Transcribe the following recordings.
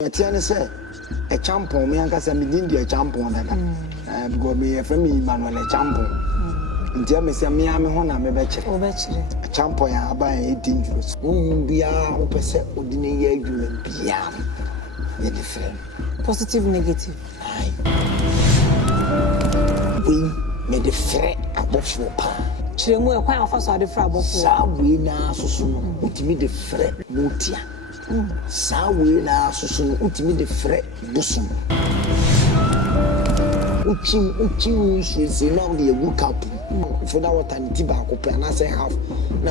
Atiane say Acheampong me anka say me din di Acheampong dada. Because me friend me Emmanuel Acheampong. Ntia me say me ame ho na me be kire. O be kire. Acheampong ya aban e dangerous. Bia o pese odine ye adwuma bia. Ye different. Positive, negative. Aye. We me different abofo pa. Kire mu e kwan afa so ade fra abofo. Sa we na soso no utimi different motia. Sa we na soso no utimi different bosom. Uchi se na de egu cup. For that water ni tiba ko pe na say half.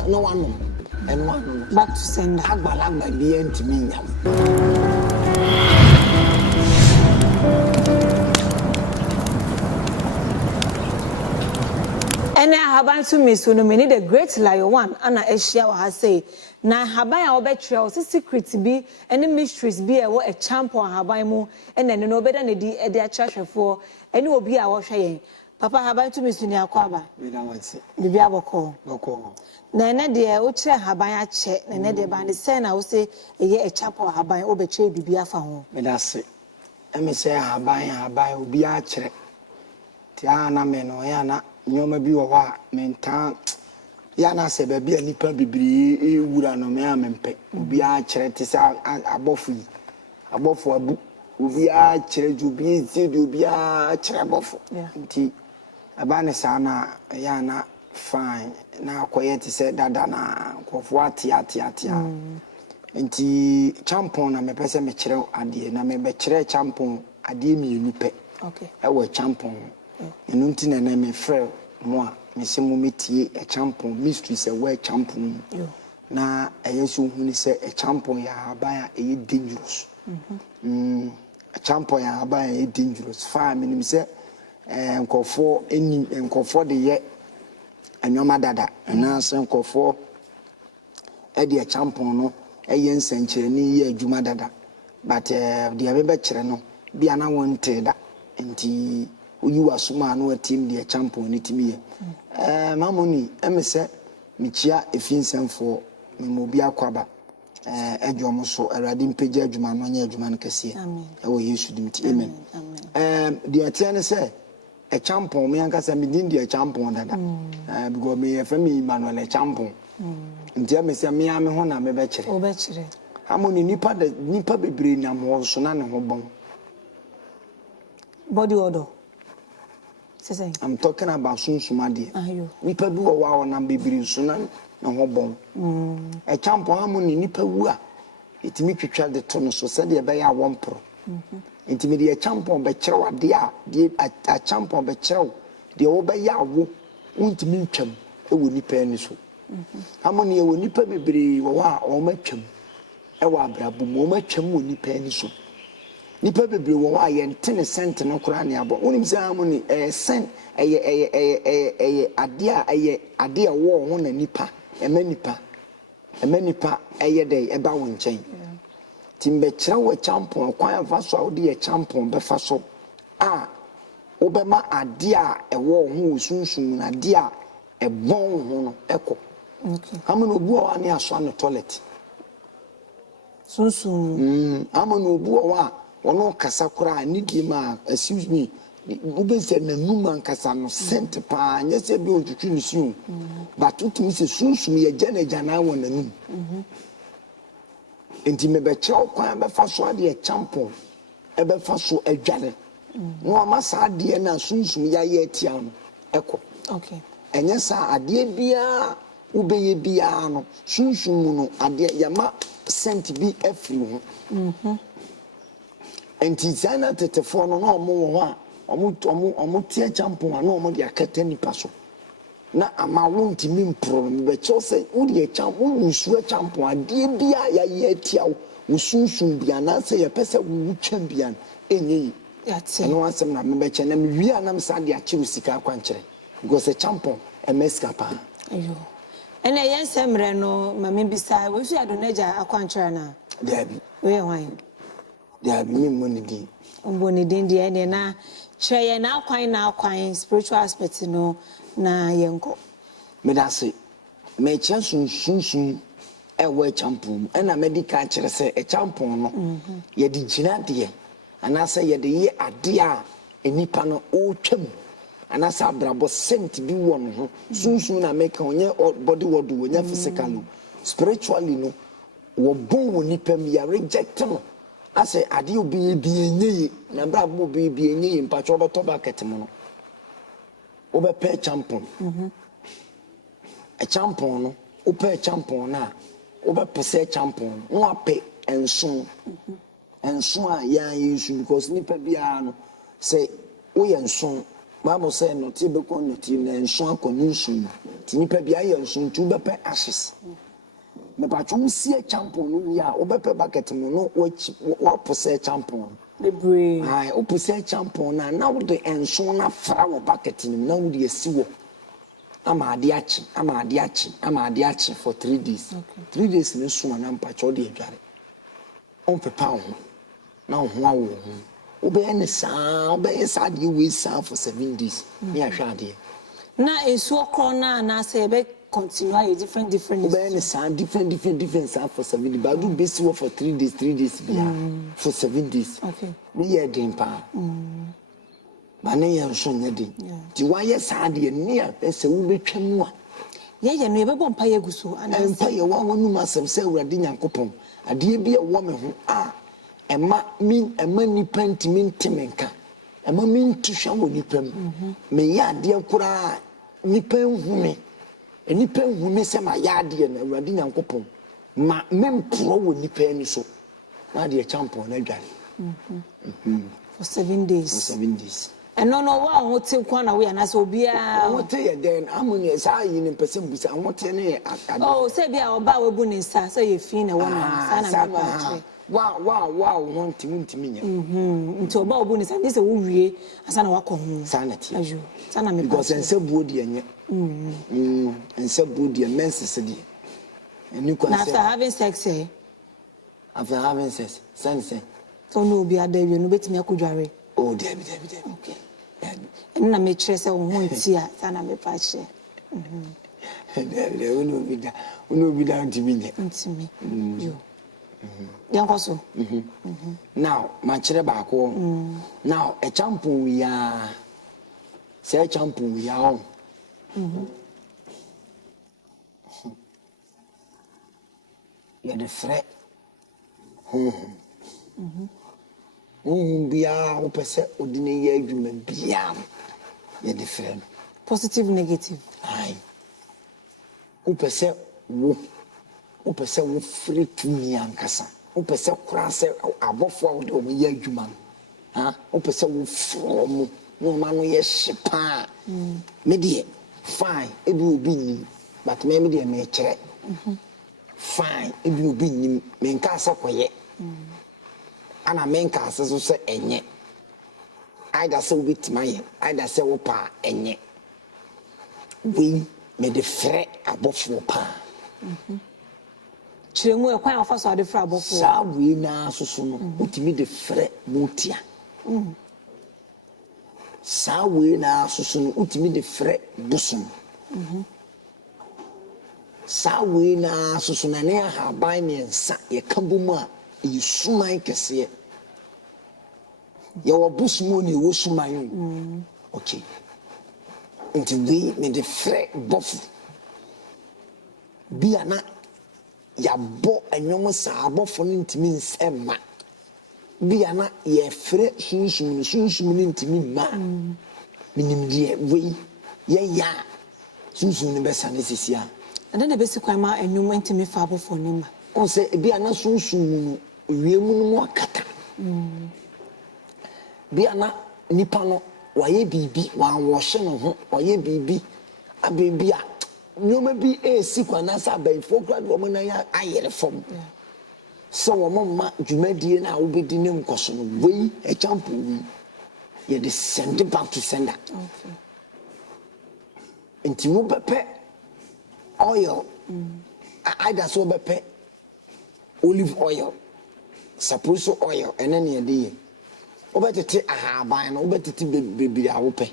No one and one. Back to sender. Agbalagba bi entimi nyam. And I have to miss when we need a great lion one. And I share what I say. Now, Habai, I'll bet you, secrets be, and the mysteries be a Acheampong Habaimu, and then no better than the church for, and you will be our shame. Papa Habai to Miss Unia Quaba. We don't want to The Biaboko. go. Nana dear, Uche Habaya check, and then the band is saying, I will say, a year Acheampong Habai, or betray be Biafang. Me that's it. Let me say, Habai will be a check. Tiana meno, yana, nyoma bi wa mentan. Yana se baby a nipa bibiri e wura no me amempe. Obi a kyerɛ te sɛ abɔfo abu. Obi a kyerɛ ju bi ti obi a kyerɛ abɔfo. Nti aba ne sa na yana fine na akoye te sɛ dada na nkɔfo atia. Nti Acheampong na me pese me kyerɛ ade na me be kyerɛ Acheampong ade mienu pɛ. Okay. Ɛwɔ Acheampong. Enu nti na me frɛ mo a me se mo metie Acheampong mystery se wɔ Acheampong. Na ɛyɛ hu ni sɛ Acheampong ya aban a ɛyɛ dangerous. Acheampong ya aban a ɛyɛ dangerous. Fa me nim sɛ nkɔfo de yɛ anwoma dada na sɛ nkɔfo ɛde Acheampong no ɛyɛ nsɛnkyerɛni yɛ adwuma dada. But deɛ me bɛ kyerɛ no bia na wonte da. Nti uyi wasuma no atim de Acheampong ni timi ye mamoni emese michia Efie Nsem for me mobi akwaba edwom so awrade mpagya adwuma no anya adwuma no kese e wo Yesu dimti amen de atia ne se Acheampong me anka se me din de Acheampong dada because me fami Emmanuel Acheampong nti emese me ame ho na me be kire o be kire amoni nipa bebre na mo so na ne ho bon body odor. I'm talking about Sunsumadi. Nipa bi wa na bibiri so na ho bon. Acheampong amoni nipa wu a etimi twetwa de to no so se de be ya wompro. Etimi de Acheampong be kyerɛ wade a de Acheampong be kyerɛ de wo be ya wo untimi ntwam e wo nipa ani so. Amoni e wo nipa bibiri wo a o matwam e wo abrabo mo matwam wo nipa ani so. Nipa bebre wo wa ye ntene sent no kura ne abo wonim se amoni sen eye ade a wo ho na nipa ema nipa eye dey eba wo nchen timbe kyerɛ wo Acheampong kwan fa so a wo de Acheampong be fa so a wo be ma ade a ewo ho sunsun na ade a ebon ho no ekɔ amoni obu o ani aso no toilet sunsun amoni obu o wa ono kasa kura ni di ma excuse me ube se na numa kasa no sent pa nya se bi otutù ni siu but tutumi se sunsum ye jana na won na num enti me be chew kwan be fa so ade Acheampong e be fa so adware no amasa ade na sunsum ya ye tia no eko okay enye sa ade bia ube ye bia no sunsum no ade yama sent bi afiri ho enti sana tetefo no na omo wo a omo tie Acheampong na omo de akata nipa so na ama wonti mimpro be cho se wo de Acheampong wusu Acheampong ade bia ya ye tia wo sunsun bia na se ye pese wo twam bia enye yi eno asem na me be che na me wi anam sa de ache usika kwankyere because Acheampong emeska pa ayo ene yen semre no mame bisa wo su adonaja akwankyere na dabi we wan there be me money din omboni din dia ne na kyerɛ na akwan spiritual aspect no na yenko me da se me kyerɛ sunsun ewe Acheampong ena medical kyerɛ sɛ Acheampong no ye di gyina de anasa ye de ye ade a enipa no o twam anasa abrabɔ sent bi wɔ no ho sunsun na make onye body word onye physically spiritually no wo bon wo nipa mi ya reject no ase ade obi bi enye na brabo obi bi enye mpacho obeto bucket mo no obepe Acheampong Acheampong no ope Acheampong na obepese Acheampong no ape enso a ya yesu because nipa bia no say wo ye enso Bible say no ti be kon no ti na enso akonu ti nipa bia ye enso tu bepe ashes me pa twum si Acheampong no ya obepe bucket mo no wo pose Acheampong Lebre ai o pose Acheampong na wo de enso na fra wo bucket ni na wo de esi wo ama ade achi for 3 days. Okay. 3 days ni so na mpa cho de adware. On pepa ho. Na ho awo ho. Obe ne saa, obe saa de we saa for 7 days. Me ahwa ade. Na enso kro na say be continue different obe ne saa different saa for 7 days. But do base wo for 3 days bia for 7 days. Okay. Me ye den pa. Bane ye nso nya de. Ti wa ye saa de ni a se wo betwam a. Ye no ye bebo mpa ye guso ana mpa ye wa wonu masem se Awurade Nyankopɔn. Ade bi e wo me ho a ema nipa ntimi ntemenka. Ema min tuhwa wo nipa mu. Me ya ade kura nipa nhume. Nipa nhume se ma ya ade na Awurade Nyankopɔn. Ma mempro wo nipa ni so. Na de Acheampong na dware. For 7 days. For 7 days. And no wa ho te kwa na we na so bia ho te ye den amuni sa yi ni pese busa ho te ne oh say bia oba we bu ni nsa say ye fi na wona sa na me ba che wa ho ntimi nya nti oba obu ni nsa ni se wo wie asa na wakɔ ho sa na ti ajo sa na me ba because ense buo de anya ense buo de menses de eni kwa say after having sex sense so no bi adawie no betimi akodware oh debi okay na me kyerɛ sɛ wo ho nti a sa na me pa kyerɛ uno bi da ntimi yo yanko so now ma kyerɛ ba ko now Acheampong ya say Acheampong ya on ya de frɛ bia wo pese odine ye adwuma bia ye de frɛ no positive negative ai wo pese wo free to me ankasa wo pese kura se abofo a wo de o ye adwuma ha wo pese wo from no ma no ye hyepa me de fine ebi obi ni but me de me kyerɛ fine ebi obi ni me nka asa koye ana menka aseso se enye aida se obitima aida se wo pa enye we me de frɛ abofo pa kyeremu e kwan afa so ade frɛ abofo sa we na asoso no utimi de frɛ motia sa we na asoso no utimi de frɛ bosom sa we na asoso na ne ha ban me nsa ye kabomu a yisuman kese ye wo busmo ni wo suman okay nti we me de frɛ bofu bia na ya bo enwom sa abofo no ntimi nsema bia na ye frɛ sunsun ni ntimi ma minim die we ye ya sunsun ni besa ne sisia and then the basic kwan ma enwom ntimi fa abofo ni ma o se bia na sunsun wiemu no mo akata bia na nipa no waye bibi wan wo hye no ho waye bibi abebi a nyoma bi esi kwana sa bai fokra do mo na ya ayere fom so wo ma dwumadie na wo bedi ne nkoso no wei Acheampong wi ye de send back to sender okay enti wo bepe oil either so bepe olive oil saposo oil ene ne de obetete ahaban no obetete bebiri awope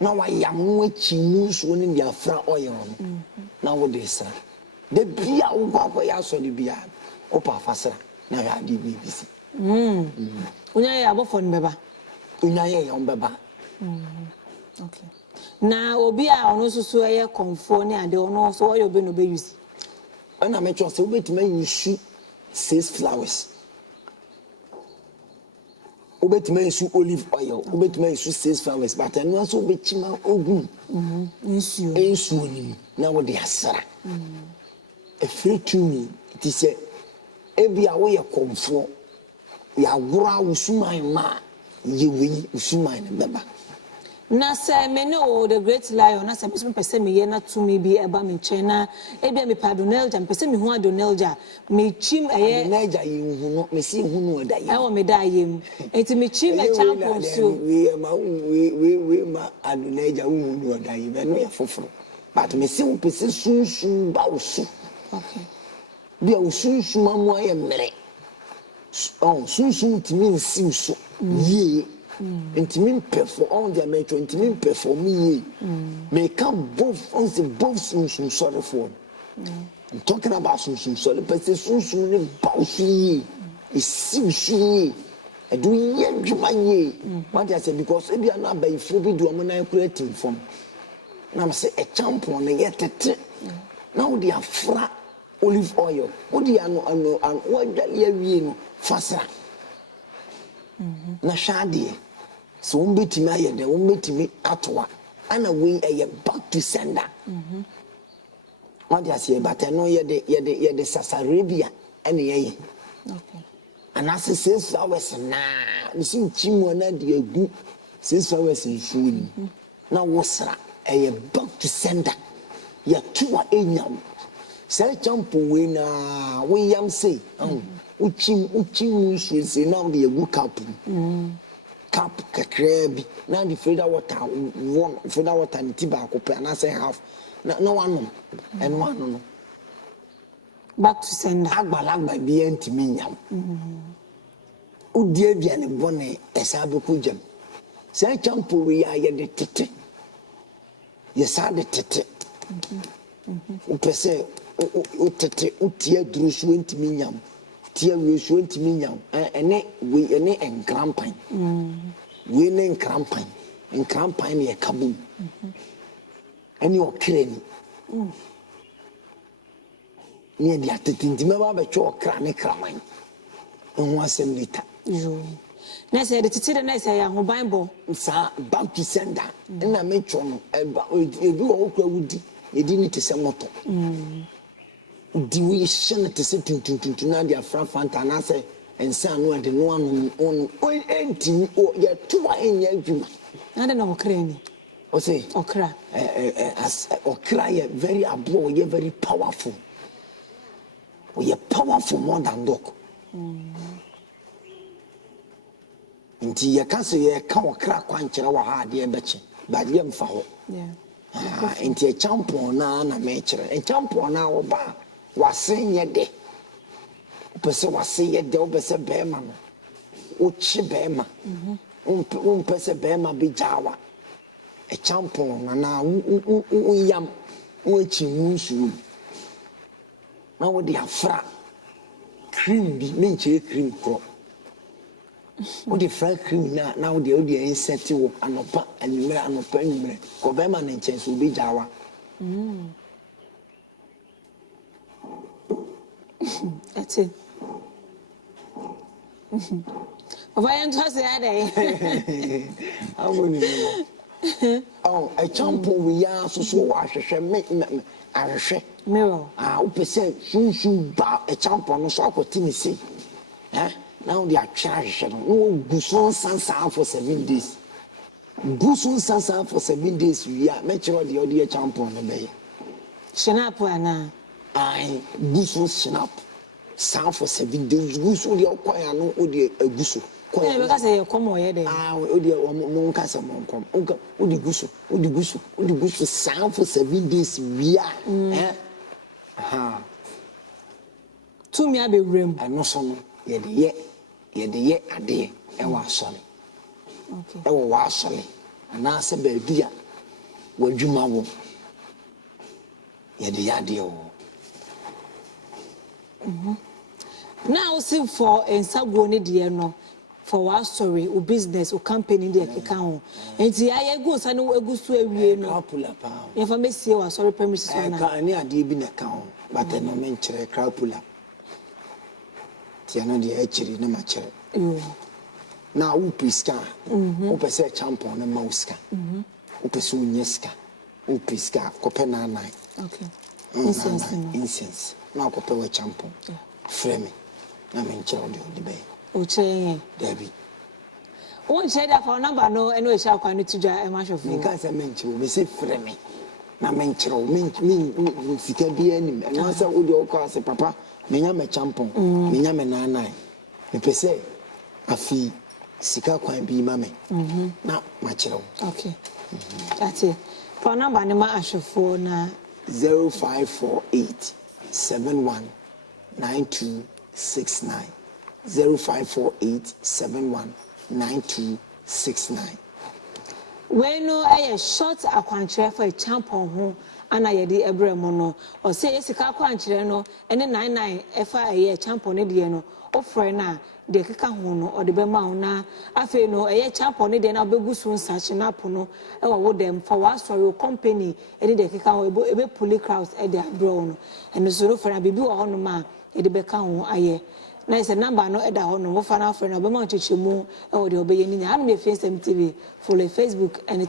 na wa yam no achi mu so ne dia fra oil no na wo de sra The beer go ya so the beer. Opa fasara na ya di BBC. Unya ya abofo nbeba. Unya ya ombeba. Okay. Na obi a ono susu eye konfo ne ade ono so oyo be no be use. Ana me trust obetime use 6 flowers. Obetime use olive oil, obetime use 6 flowers, but eno so obetima ogun. Ensu ni na wo de asara. Efiri tumi ti se ebia wo ye konfo ya wura usuman ma yewi usuman ne beba. Na se me no the great lion na se me pese me ye na to me bi eba me chena ebia me padonelja me pese me hu adonelja me chim eye adonelja ye hu no me si hu no da ye e wo me da ye mu enti me chim Acheampong so we ma adonelja hu no da ye be no ye foforo but me si hu pese sunsun ba usu. Okay. Bia usunsun mamu aye mere sunsun timi nsi usu ye intimi perform on the metro intimi perform ye me come both on the both sunsun sorry for I'm talking about sunsun sorry but the sunsun ne bausu ye isi usu ye edu ye djuma ye what I say because e bia na ba ifo bi do amana creating form na me say Acheampong ne yetete now they are fra olive oil. What do you know? And what you know? Fasra. Na shadi. So umbeti me aye de umbeti me atwa. Ana we aye back to sender. What you say? But I know ye de Sasarabia any ye. Okay. And as 6 hours na. We see chimu na de egu 6 hours in food. Na wasra aye back to sender. Ya tuwa enyam. Say Acheampong we na we yam say uchim say now the good cap kakrebi now the feather water ni tiba ko and I say half no one and one no back to sender agbalagba bi entimi nyam udi aduane bone esabe ko jam say Acheampong we ya ye de tete yesa de tete upese utete utie drusu ntimi nyam tie wesu ntimi nyam ene we ene enkrampan we ne enkrampan ne kabum ene okreni ne dia tete ntimi ba twa okra ne kraman enho asem lita yo na se de tete na se ya ho bible sa back to sender na me twa no ebi wo okra wudi edi ni te se moto di we shine te se tuntuntuntu na dia fra fanta na se ensa no ade no anu on enti o ya tuwa enya adwuma na de no okra ni o say okra as okra ye very abo ye very powerful o ye powerful more than dog enti ye ka se ye ka okra kwankyere wa ha de beche ba ye mfa ho enti Acheampong na me kyere Acheampong na wo ba wasenye de pese wasenye de obese bema no uchi bema pese bema bi jawa Acheampong na uyam uchi munsu na wo de afra cream bi menche cream kro wo de fra cream na wo de insert wo anopa anumere ko bema na nche so bi jawa That's it. Vayan to say ade. Oh, Acheampong we are so ahwehwe me ahwehwe mirror upese sunsun ba Acheampong no so akotimi say now they are charged no gusun sansa for 7 days gusun sansa for 7 days we are make sure the Acheampong no be shinap ana I gusun snap sound for 7 days gusun the okwaya no odi agusu koya be ka say come oye dey odi no nka say mo kom odi gusu sound for 7 days we are to me abewrem ano so no ye de ade e wa sole okay e wa sole ana se ba bi a wadwuma wo ye de ade o Now see for ensago ne de no for our story or business or company de keka ho. Enti aye go sa no agusu awie no. Crapula pa. If I may see our sorry premises na. na. Ka ani ade bi na ka ho, but no menkyere crapula. Ti ano de akiri na ma kyere. Na wo piska. Wo pese Acheampong na ma uska. Wo pese unyeska. Wo piska kopena nai. Okay. Incense. Na kope wa Acheampong. Frame. Na menkyere de be. Oche. David. One share that for number no and we shall quite to jar a mash of me can't say menkyere. Me say frame. Na menkyere. Me sika bi anim. And once I would your call say papa, me nya me Acheampong. Me nya me nanai. Me pese Efie sika kwan bi ma me. Na ma kyerɛ. Okay. That's it. For number ne ma ahwefo na 0548 71 9269 0548 71 9269. We know a short akwankyerɛ for Acheampong ho ana yɛde ebre mo no o say yesika akwankyerɛ no ene 99 efa Acheampong ne de no ofre na de keka ho no o de be ma ho na afi no Acheampong ne de na obegu so nsache na po no e wo dem for wa sorry company ene de keka ho ebe pulley crowds e de abro no ene so no for na bibi wo ho no ma e de be ka ho aye na ise number no e da ho no wo fa na afre na be ma chichemu e wo de obeye ni nya anu Efie Nsem TV follow Facebook and